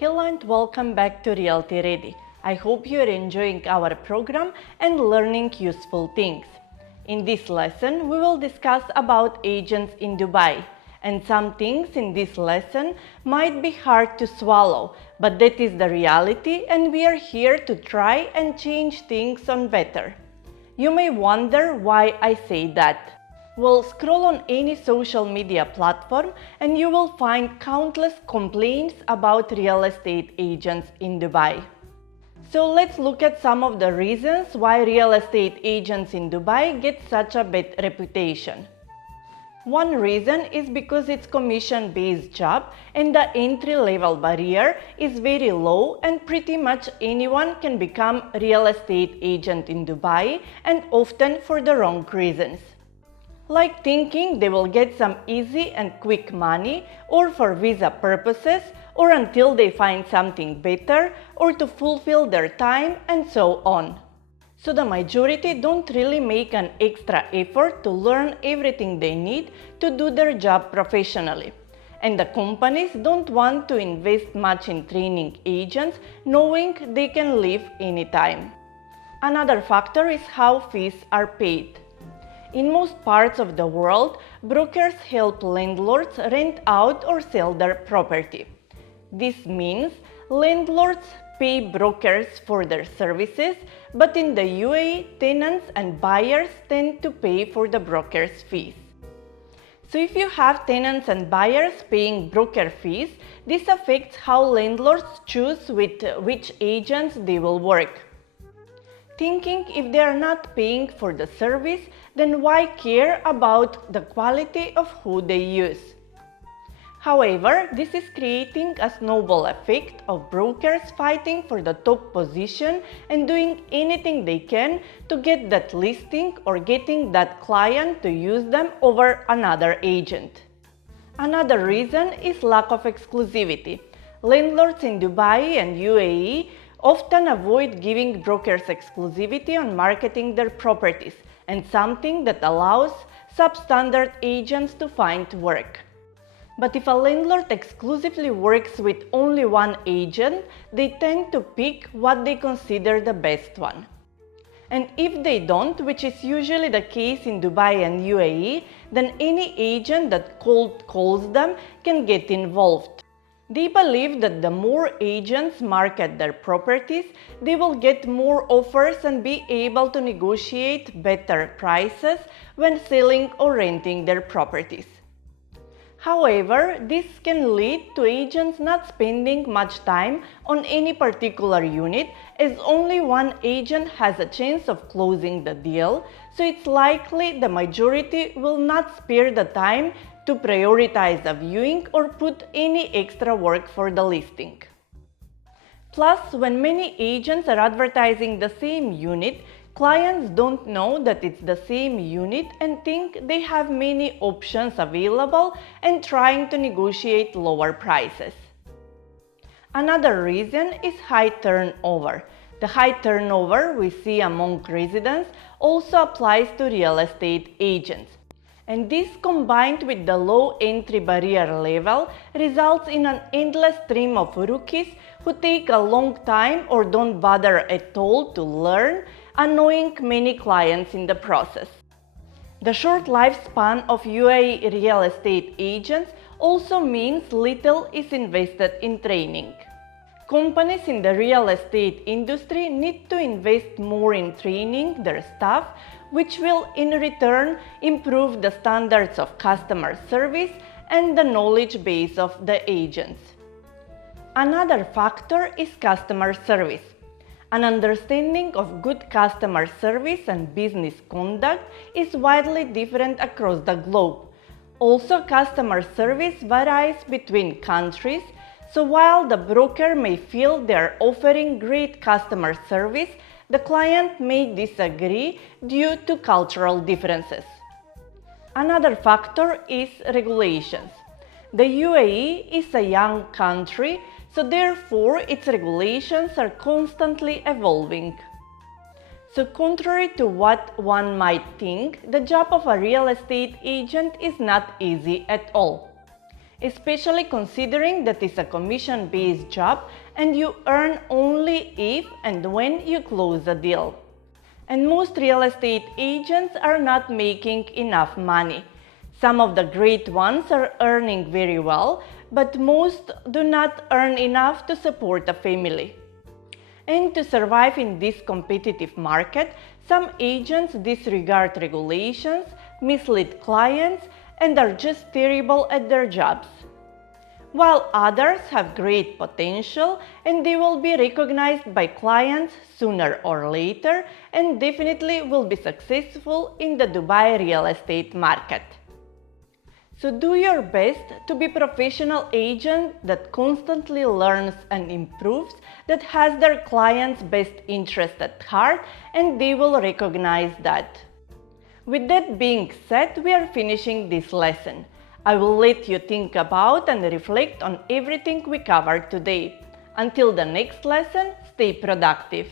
Hello and welcome back to Realty Ready. I hope you are enjoying our program and learning useful things. In this lesson, we will discuss about agents in Dubai. And some things in this lesson might be hard to swallow, but that is the reality and we are here to try and change things on better. You may wonder why I say that. Well, scroll on any social media platform and you will find countless complaints about real estate agents in Dubai. So let's look at some of the reasons why real estate agents in Dubai get such a bad reputation. One reason is because it's commission-based job and the entry-level barrier is very low and pretty much anyone can become real estate agent in Dubai and often for the wrong reasons. Like thinking they will get some easy and quick money or for visa purposes or until they find something better or to fulfill their time and so on. So the majority don't really make an extra effort to learn everything they need to do their job professionally. And the companies don't want to invest much in training agents knowing they can leave anytime. Another factor is how fees are paid. In most parts of the world, brokers help landlords rent out or sell their property. This means landlords pay brokers for their services, but in the UAE, tenants and buyers tend to pay for the broker's fees. So if you have tenants and buyers paying broker fees, this affects how landlords choose with which agents they will work. Thinking if they are not paying for the service, then why care about the quality of who they use? However, this is creating a snowball effect of brokers fighting for the top position and doing anything they can to get that listing or getting that client to use them over another agent. Another reason is lack of exclusivity. Landlords in Dubai and UAE often avoid giving brokers exclusivity on marketing their properties and something that allows substandard agents to find work. But if a landlord exclusively works with only one agent, they tend to pick what they consider the best one. And if they don't, which is usually the case in Dubai and UAE, then any agent that cold calls them can get involved. They believe that the more agents market their properties, they will get more offers and be able to negotiate better prices when selling or renting their properties. However, this can lead to agents not spending much time on any particular unit as only one agent has a chance of closing the deal, so it's likely the majority will not spare the time to prioritize a viewing or put any extra work for the listing. Plus, when many agents are advertising the same unit, clients don't know that it's the same unit and think they have many options available and trying to negotiate lower prices. Another reason is high turnover. The high turnover we see among residents also applies to real estate agents. And this combined with the low entry barrier level results in an endless stream of rookies who take a long time or don't bother at all to learn, annoying many clients in the process. The short lifespan of UAE real estate agents also means little is invested in training. Companies in the real estate industry need to invest more in training their staff, which will in return improve the standards of customer service and the knowledge base of the agents. Another factor is customer service. An understanding of good customer service and business conduct is widely different across the globe. Also, customer service varies between countries, so while the broker may feel they are offering great customer service, the client may disagree due to cultural differences. Another factor is regulations. The UAE is a young country, so therefore its regulations are constantly evolving. So contrary to what one might think, the job of a real estate agent is not easy at all. especially considering that it's a commission-based job and you earn only if and when you close a deal. And most real estate agents are not making enough money. Some of the great ones are earning very well, but most do not earn enough to support a family. And to survive in this competitive market, some agents disregard regulations, mislead clients, and are just terrible at their jobs. While others have great potential and they will be recognized by clients sooner or later and definitely will be successful in the Dubai real estate market. So do your best to be a professional agent that constantly learns and improves, that has their clients' best interest at heart, and they will recognize that. With that being said, we are finishing this lesson. I will let you think about and reflect on everything we covered today. Until the next lesson, stay productive.